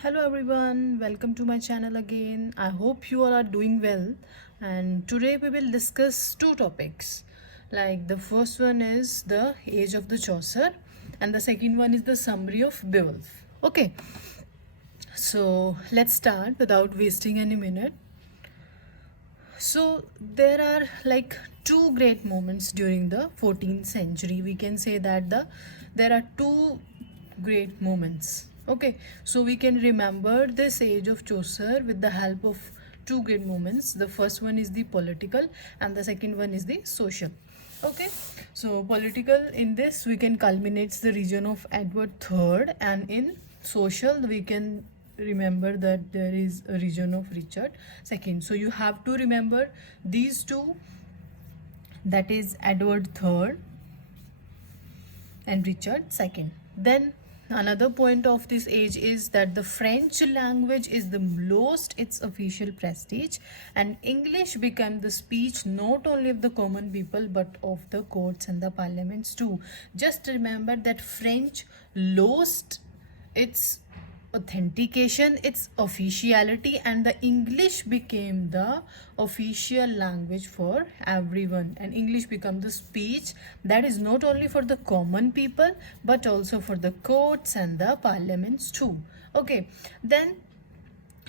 Hello everyone, welcome to my channel again. I hope you all are doing well, and today we will discuss two topics. Like the first one is the age of the Chaucer and the second one is the summary of Beowulf. Okay, so let's start without wasting any minute. So there are like two great moments during the 14th century. We can say that there are two great moments. Okay, so we can remember this age of Chaucer with the help of two great moments. The first one is the political and the second one is the social. Okay, so political, in this we can culminate the region of Edward III, and in social we can remember that there is a region of Richard II. So you have to remember these two, that is Edward III and Richard II. Then another point of this age is that the French language is the lost its official prestige, and English became the speech not only of the common people but of the courts and the parliaments too. Just remember that French lost its authentication, its officiality, and the English became the official language for everyone, and English became the speech that is not only for the common people but also for the courts and the parliaments too. Okay, then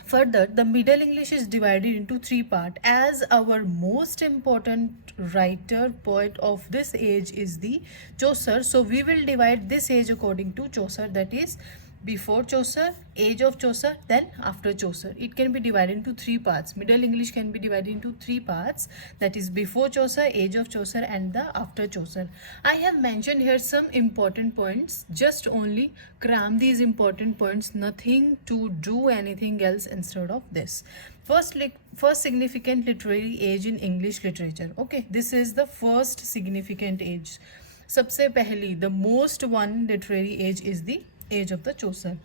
further, the Middle English is divided into three parts, as our most important writer, poet of this age is the Chaucer. So we will divide this age according to Chaucer, that is before Chaucer, age of Chaucer, then after Chaucer. It can be divided into three parts. Middle English can be divided into three parts, that is before Chaucer, age of Chaucer, and the after Chaucer. I have mentioned here some important points. Just only cram these important points, nothing to do anything else instead of this. First significant literary age in English literature. Okay, this is the first significant age. सबसे पहली, the most one literary age is the age of the Chaucer.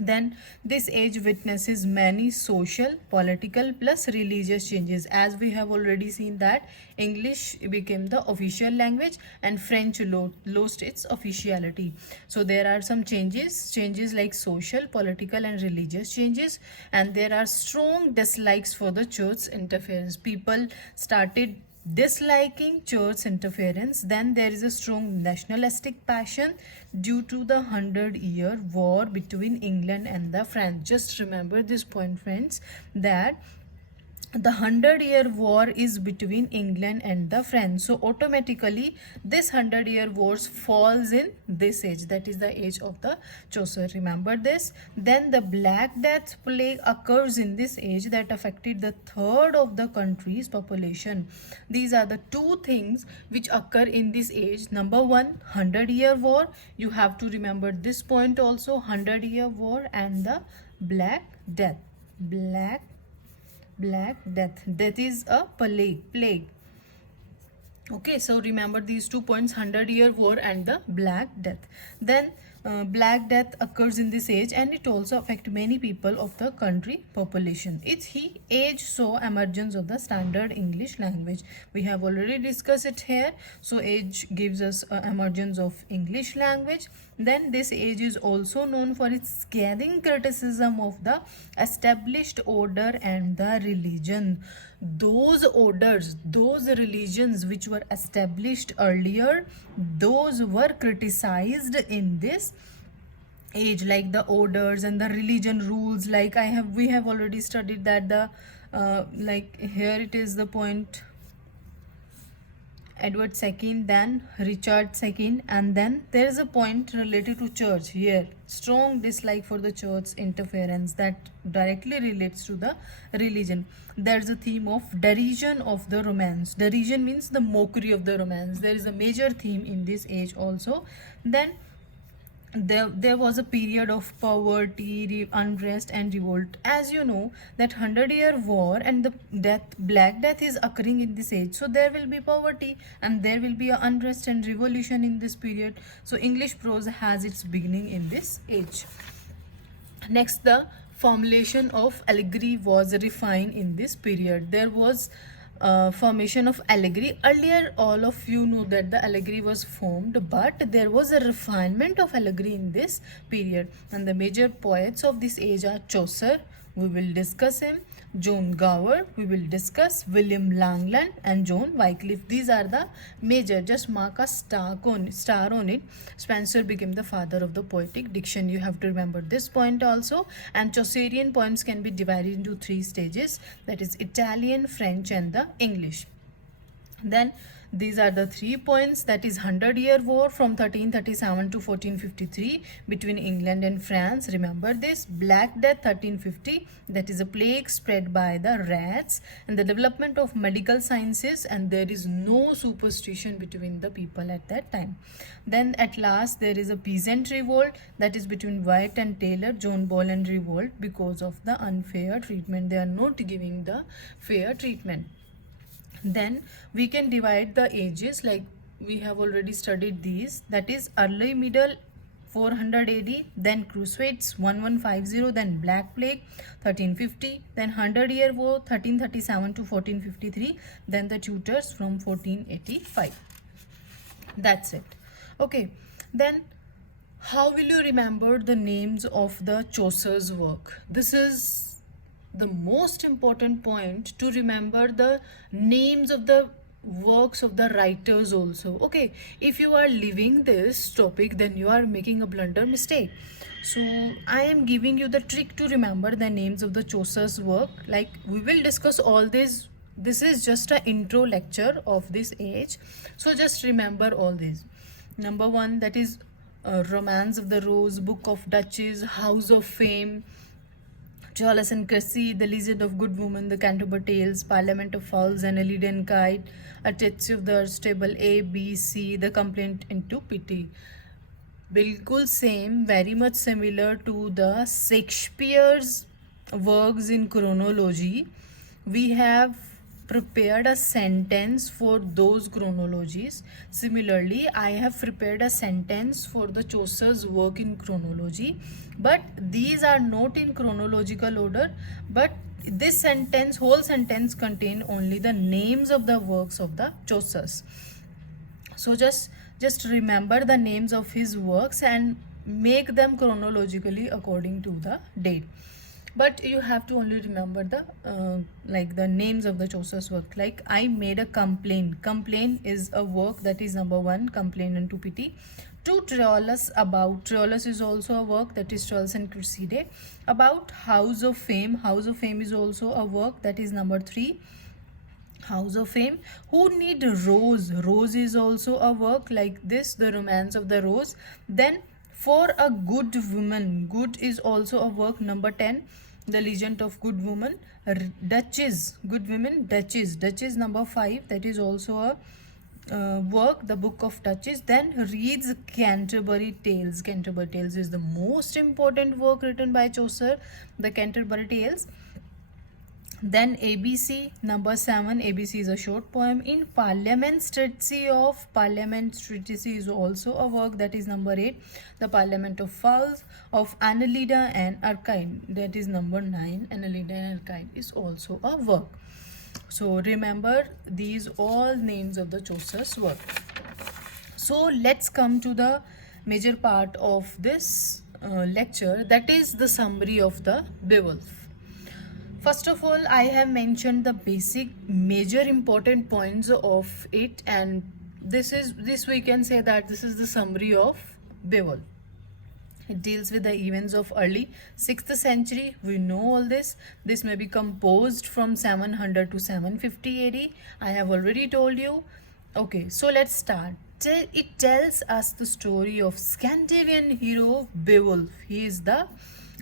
Then this age witnesses many social, political plus religious changes, as we have already seen that English became the official language and French lost its officiality. So there are some changes like social, political and religious changes, and there are strong dislikes for the church interference. People started disliking church interference. Then there is a strong nationalistic passion due to the 100-year war between England and the France. Just remember this point, friends, that the 100-year war is between England and the French. So automatically this 100-year wars falls in this age, that is the age of the Chaucer. Remember this. Then the Black Death plague occurs in this age that affected the third of the country's population. These are the two things which occur in this age. Number one, 100-year war. You have to remember this point also, 100-year war, and the Black Death. Black Death is a plague. Okay, so remember these 2 points, 100-year war and the Black Death. Then Black Death occurs in this age, and it also affects many people of the country population. It's he age saw emergence of the standard English language. We have already discussed it here. So age gives us emergence of English language. Then this age is also known for its scathing criticism of the established order and the religion. Those orders, those religions which were established earlier, those were criticized in this age, like the orders and the religion rules. Like we have already studied that the like here it is the point, Edward II, then Richard II, and then there is a point related to church here. Strong dislike for the church interference that directly relates to the religion. There's a theme of derision of the romance. Derision means the mockery of the romance. There is a major theme in this age also. Then there was a period of poverty, unrest and revolt. As you know that 100-year war and the Black Death is occurring in this age, so there will be poverty and there will be a unrest and revolution in this period. So English prose has its beginning in this age. Next, the formulation of allegory was refined in this period. There was formation of allegory. Earlier, all of you know that the allegory was formed, but there was a refinement of allegory in this period. And the major poets of this age are Chaucer, we will discuss him, John Gower, we will discuss, William Langland, and John Wycliffe. These are the major. Just mark a star on it. Spenser became the father of the poetic diction. You have to remember this point also. And Chaucerian poems can be divided into three stages, that is Italian, French, and the English. Then these are the 3 points, that is 100-year war from 1337 to 1453 between England and France. Remember this. Black Death 1350, that is a plague spread by the rats, and the development of medical sciences, and there is no superstition between the people at that time. Then at last there is a peasant revolt, that is between White and Taylor, John Boland revolt, because of the unfair treatment. They are not giving the fair treatment. Then we can divide the ages, like we have already studied these, that is early middle 400 AD, then Crusades 1150, then Black Plague 1350, then 100-year war 1337 to 1453, then the Tudors from 1485. That's it. Okay, then how will you remember the names of the Chaucer's work? This is the most important point, to remember the names of the works of the writers also. Okay, if you are leaving this topic, then you are making a blunder mistake. So I am giving you the trick to remember the names of the Chaucer's work. Like we will discuss all this. This is just an intro lecture of this age, so just remember all these. Number 1, that is Romance of the Rose, Book of Duchess, House of Fame, Chaucer and Cressy, The Legend of Good Woman, The Canterbury Tales, Parliament of Fowls and a Leaden Kite, A Tetsu of the Stable, A, B, C, The Complaint into Pity. बिल्कुल same, very much similar to the Shakespeare's works in chronology. We have prepared a sentence for those chronologies. Similarly, I have prepared a sentence for the Chaucer's work in chronology, but these are not in chronological order, but this sentence, whole sentence, contain only the names of the works of the Chaucer's. So just remember the names of his works and make them chronologically according to the date. But you have to only remember the like the names of the Chaucer's work. Like I made a complaint. Complaint is a work, that is number 1, Complaint unto Pity. To Troilus about. Troilus is also a work, that is Troilus and Cressida. About House of Fame. House of Fame is also a work, that is number 3. House of Fame. Who Need Rose? Rose is also a work like this, The Romance of the Rose. Then For a Good Woman. Good is also a work, number 10, The Legend of Good Woman. Duchess, Good Women, Duchess. Duchess number 5, that is also a work, The Book of Duchess. Then reads Canterbury Tales. Canterbury Tales is the most important work written by Chaucer, the Canterbury Tales. Then ABC number 7, ABC is a short poem. In Parliament's Treatise of. Parliament's Treatise is also a work, that is number 8. The Parliament of Fowls, of Annelida and Archive, that is number 9. Annelida and Archive is also a work. So remember these all names of the Chaucer's work. So let's come to the major part of this lecture, that is the summary of the Beowulf. First of all, I have mentioned the basic major important points of it, and this we can say that this is the summary of Beowulf. It deals with the events of early 6th century. We know all this. This may be composed from 700 to 750 AD. I have already told you. Okay, so let's start. It tells us the story of Scandinavian hero Beowulf. He is the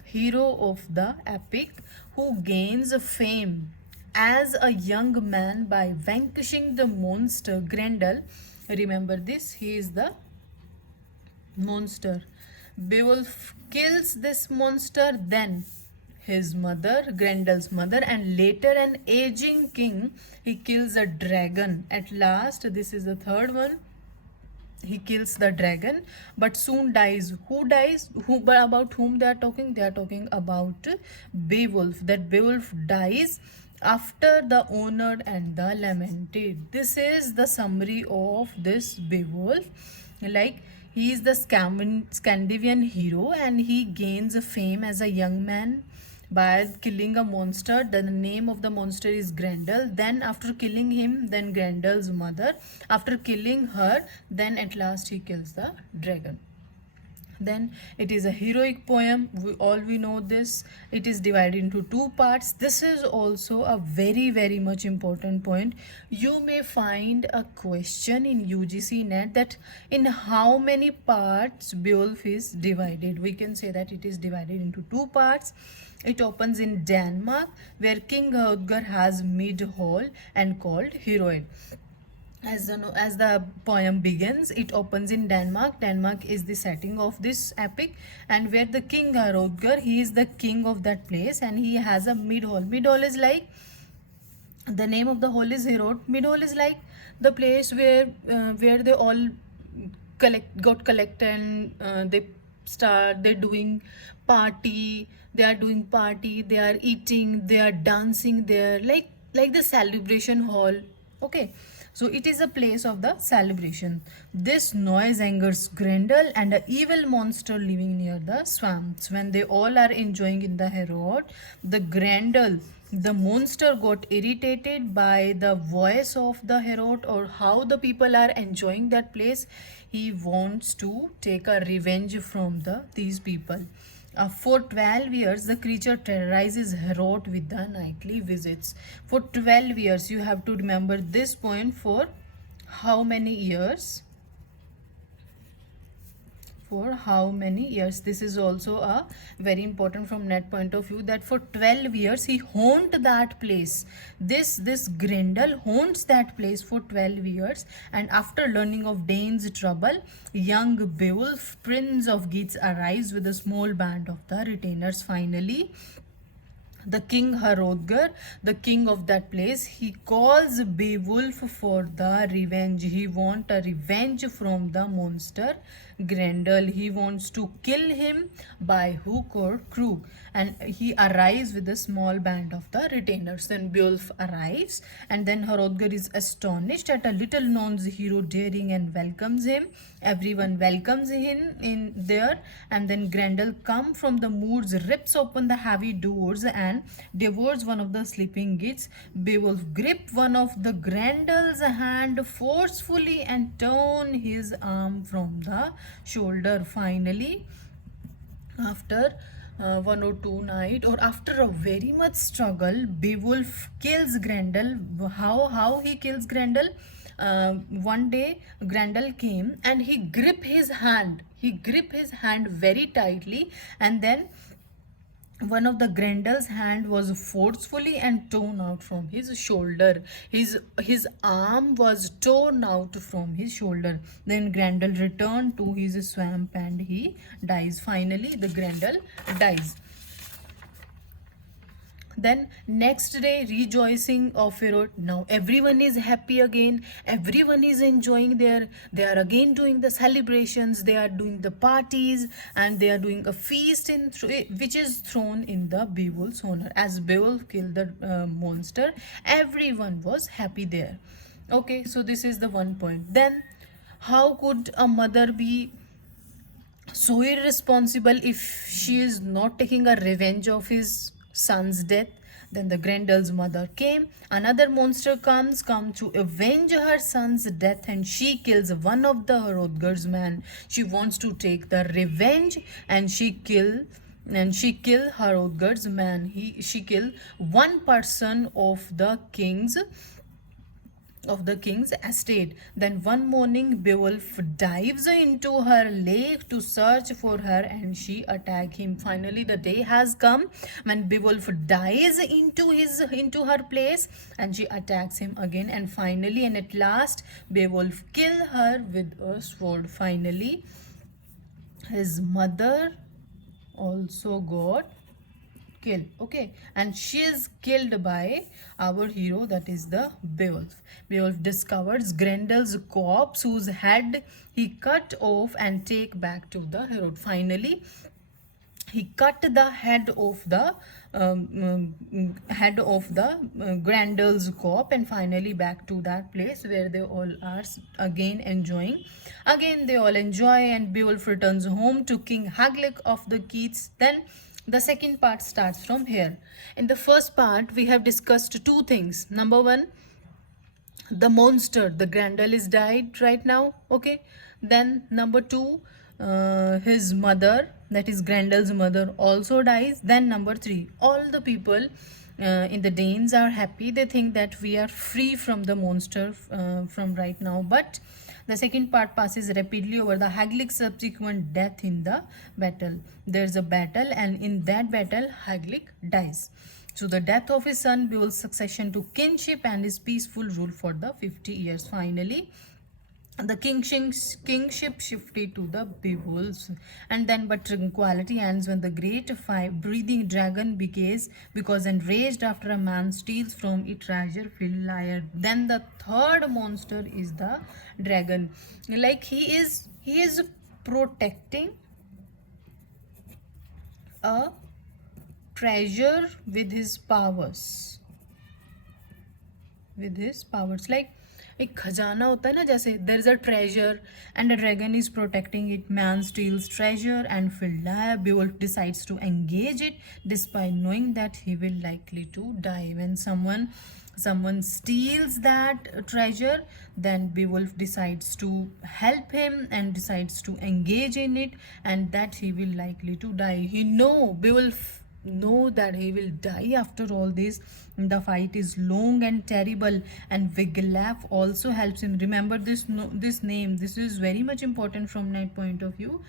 hero of the epic who gains fame as a young man by vanquishing the monster Grendel. Remember this, he is the monster. Beowulf kills this monster, then his mother, Grendel's mother, and later an aging king. He kills a dragon. At last, this is the third one. He kills the dragon, but soon dies. Who dies? About whom they are talking? They are talking about Beowulf. That Beowulf dies after the honored and the lamented. This is the summary of this Beowulf. Like, he is the Scandinavian hero, and he gains fame as a young man by killing a monster. The name of the monster is Grendel. Then after killing him, then Grendel's mother. After killing her, then at last he kills the dragon. Then it is a heroic poem. We know this. It is divided into two parts. This is also a very much important point. You may find a question in UGC net that in how many parts Beowulf is divided. We can say that it is divided into two parts. It opens in Denmark, where King Hrothgar has mid hall and called Heroed. As the poem begins, it opens in Denmark. Denmark is the setting of this epic, and where the King Hrothgar, he is the king of that place, and he has a mid hall. Mid hall is like, the name of the hall is Herod. Mid hall is like the place where they all got collected, and they're doing party. They are doing party. They are eating. They are dancing there, like the celebration hall. Okay, so it is a place of the celebration. This noise angers Grendel and an evil monster living near the swamps. When they all are enjoying in the Herod, the Grendel, the monster, got irritated by the voice of the Herod, or how the people are enjoying that place. He wants to take a revenge from these people. For 12 years, the creature terrorizes Herod with the nightly visits. For 12 years, you have to remember this point. For how many years? For how many years? This is also a very important from net point of view, that for 12 years he haunted that place. This Grendel haunts that place for 12 years, and after learning of Dane's trouble, young Beowulf, prince of Geats, arrives with a small band of the retainers. Finally, the King Hrothgar, the king of that place, he calls Beowulf for the revenge. He wants a revenge from the monster Grendel. He wants to kill him by hook or crook, and he arrives with a small band of the retainers. Then Beowulf arrives, and then Hrothgar is astonished at a little known hero daring and welcomes him. Everyone welcomes him in there, and then Grendel comes from the woods, rips open the heavy doors, and devours one of the sleeping Geats. Beowulf grip one of the Grendel's hand forcefully and turn his arm from the shoulder. Finally, after 1 or 2 nights, or after a very much struggle, Beowulf kills Grendel. How he kills Grendel? One day Grendel came and he gripped his hand. He gripped his hand very tightly, and then one of the Grendel's hand was forcefully and torn out from his shoulder. His arm was torn out from his shoulder. Then Grendel returned to his swamp and he dies. Finally, the Grendel dies. Then next day, rejoicing of Herod. Now everyone is happy again. Everyone is enjoying they are again doing the celebrations. They are doing the parties, and they are doing a feast which is thrown in the Beowulf's honor. As Beowulf killed the monster, everyone was happy there. Okay, so this is the one point. Then, how could a mother be so irresponsible if she is not taking a revenge of his son's death? Then the Grendel's mother came. Another monster comes to avenge her son's death, and she kills one of the Hrothgar's men. She wants to take the revenge, and she kill Hrothgar's man. She kill one person of the king's estate. Then one morning, Beowulf dives into her lake to search for her, and she attacks him. Finally, the day has come when Beowulf dives into her place, and she attacks him again. And finally, and at last, Beowulf kill her with a sword. Finally, his mother also got killed. Okay, and she is killed by our hero, that is the Beowulf. Beowulf discovers Grendel's corpse, whose head he cut off and take back to the Herod. Finally, he cut the head of the Grendel's corpse, and finally back to that place where they all are again enjoying. Again they all enjoy, and Beowulf returns home to King Haglik of the Geats. Then the second part starts from here. In the first part we have discussed two things. Number one, the monster, the Grendel is died right now, okay. Then number two, his mother, that is Grendel's mother, also dies. Then number three, all the people in the Danes are happy. They think that we are free from the monster from right now. But the second part passes rapidly over the Haglik's subsequent death in the battle. There's a battle, and in that battle Haglik dies. So the death of his son, Beowulf's succession to kingship, and his peaceful rule for the 50 years. Finally, the kingship shifted to the Beowulfs, and then but tranquility ends when the great breathing dragon because enraged after a man steals from a treasure-filled lyre. Then the third monster is the dragon. Like he is protecting a treasure with his powers. Like एक खजाना होता है ना, जैसे there is a treasure and a dragon is protecting it. Man steals treasure and filled lyre. Beowulf decides to engage it despite knowing that he will likely to die. When someone steals that treasure, then Beowulf decides to help him and decides to engage in it, and that he will likely to die. Beowulf know that he will die after all this. The fight is long and terrible, and Wiglaf also helps him. Remember this name, this is very much important from my point of view.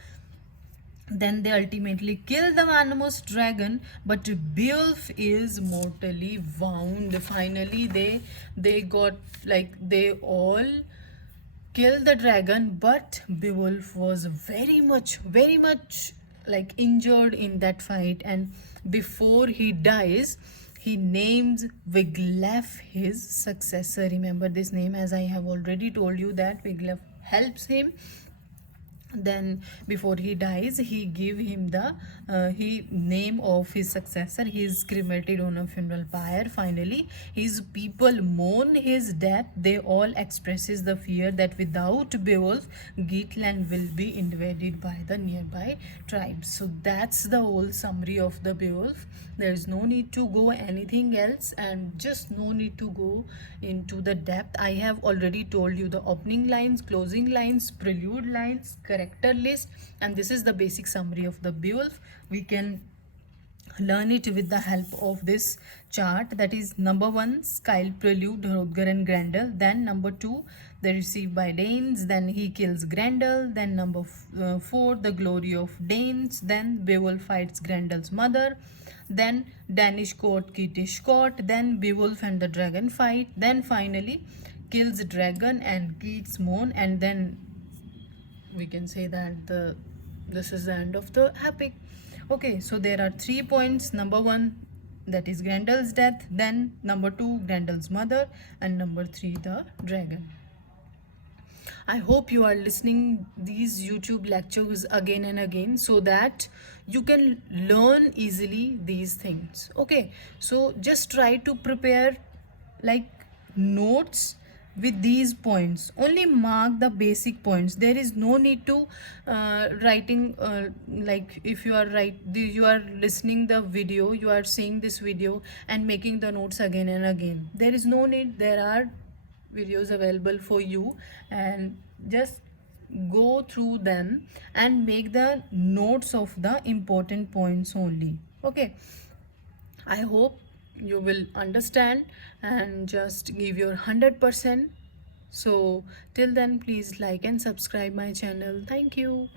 Then they ultimately kill the venomous dragon, but Beowulf is mortally wound. Finally they got, like, they all killed the dragon, but Beowulf was very much like injured in that fight. And before he dies, he names Wiglaf his successor. Remember this name, as I have already told you that Wiglaf helps him. Then before he dies, he give him the name of his successor. He is cremated on a funeral pyre. Finally his people mourn his death. They all expresses the fear that without Beowulf, Geatland will be invaded by the nearby tribes. So that's the whole summary of the Beowulf. There is no need to go anything else, and just no need to go into the depth. I have already told you the opening lines, closing lines, prelude lines, character list, and this is the basic summary of the Beowulf. We can learn it with the help of this chart. That is number 1, Skyle Prelude, Hrothgar and Grendel. Then number 2, they received by Danes. Then he kills Grendel. Then number 4, the glory of Danes. Then Beowulf fights Grendel's mother. Then Danish court, Geatish court. Then Beowulf and the dragon fight. Then finally kills dragon and Geats mourn. And then we can say that this is the end of the epic. Okay, so there are 3 points. Number 1, that is Grendel's death. Then number 2, Grendel's mother. And number 3, the dragon. I hope you are listening these YouTube lectures again and again, so that you can learn easily these things. Okay, so just try to prepare like notes with these points. Only mark the basic points. There is no need to writing like if you are you are listening the video, you are seeing this video and making the notes again and again. There is no need. There are videos available for you, and just go through them and make the notes of the important points only. Okay, I hope you will understand and just give your 100%. So till then, please like and subscribe my channel. Thank you.